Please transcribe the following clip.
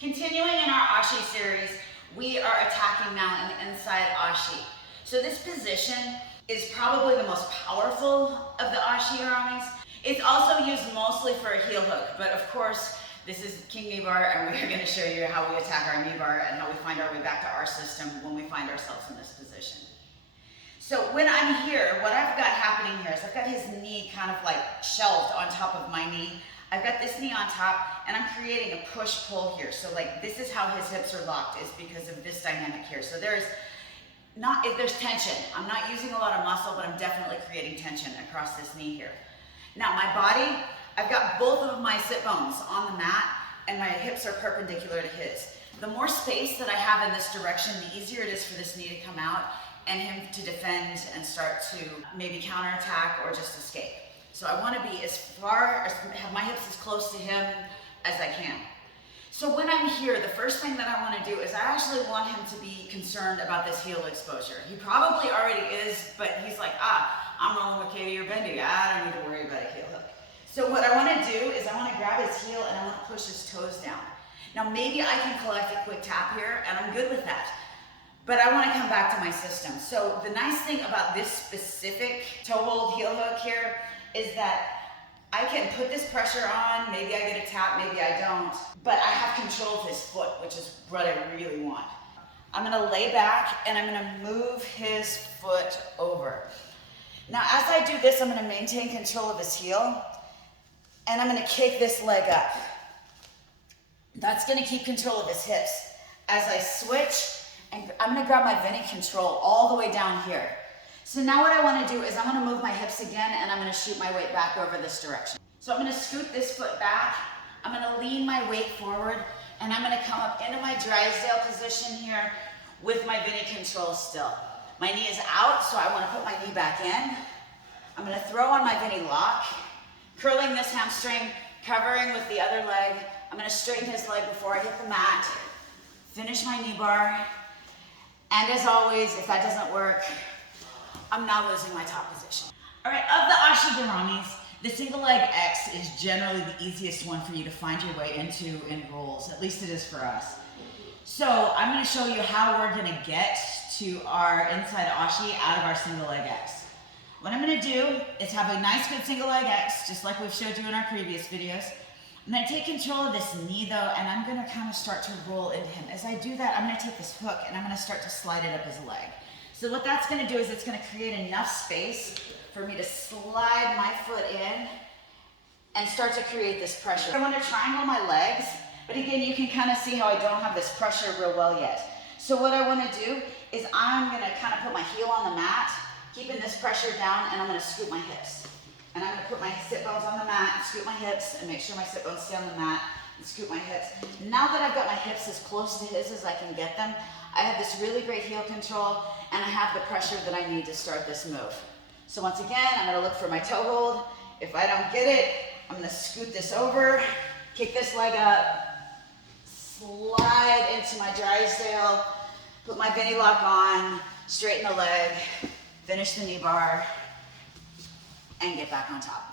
Continuing in our Ashi series, we are attacking now an inside Ashi. So this position is probably the most powerful of the Ashi aramis. It's also used mostly for a heel hook, but of course, this is Kneebar, and we're going to show you how we attack our Kneebar and how we find our way back to our system when we find ourselves in this position. So when I'm here, what I've got happening here is I've got his knee kind of like shelved on top of my knee. I've got this knee on top, and I'm creating a push-pull here. So like this is how his hips are locked, is because of this dynamic here. So there's tension. I'm not using a lot of muscle, but I'm definitely creating tension across this knee here. Now my body, I've got both of my sit bones on the mat, and my hips are perpendicular to his. The more space that I have in this direction, the easier it is for this knee to come out and him to defend and start to maybe counterattack or just escape. So I want to be have my hips as close to him as I can. So when I'm here, the first thing that I want to do is I actually want him to be concerned about this heel exposure. He probably already is, but he's like, I'm rolling with Katie or Bendy. I don't need to worry about a heel hook. So what I want to do is I want to grab his heel and I want to push his toes down. Now maybe I can collect a quick tap here, and I'm good with that. But I want to come back to my system. So the nice thing about this specific toe hold heel hook here is that I can put this pressure on, maybe I get a tap, maybe I don't, but I have control of his foot, which is what I really want. I'm gonna lay back and I'm gonna move his foot over. Now as I do this, I'm gonna maintain control of his heel, and I'm gonna kick this leg up. That's gonna keep control of his hips. As I switch, and I'm gonna grab my Bendy control all the way down here. So now what I wanna do is I'm gonna move my hips again, and I'm gonna shoot my weight back over this direction. So I'm gonna scoot this foot back, I'm gonna lean my weight forward, and I'm gonna come up into my Drysdale position here with my Bendy control still. My knee is out, so I wanna put my knee back in. I'm gonna throw on my Bendy lock, curling this hamstring, covering with the other leg. I'm gonna straighten his leg before I hit the mat, finish my Kneebar, and as always, if that doesn't work, I'm now losing my top position. All right, of the Ashi Garamis, the single leg X is generally the easiest one for you to find your way into in rolls. At least it is for us. So I'm gonna show you how we're gonna get to our inside Ashi out of our single leg X. What I'm gonna do is have a nice good single leg X, just like we've showed you in our previous videos. I'm gonna take control of this knee though, and I'm gonna kind of start to roll into him. As I do that, I'm gonna take this hook and I'm gonna start to slide it up his leg. So what that's gonna do is it's gonna create enough space for me to slide my foot in and start to create this pressure. I wanna triangle my legs, but again, you can kind of see how I don't have this pressure real well yet. So what I wanna do is I'm gonna kind of put my heel on the mat, keeping this pressure down, and I'm gonna scoop my hips. And I'm gonna put my sit bones on the mat, scoop my hips, and make sure my sit bones stay on the mat, and scoop my hips. Now that I've got my hips as close to his as I can get them, I have this really great heel control, and I have the pressure that I need to start this move. So once again, I'm gonna look for my toe hold. If I don't get it, I'm gonna scoot this over, kick this leg up, slide into my Drysdale, put my Bendy lock on, straighten the leg, finish the Kneebar, and get back on top.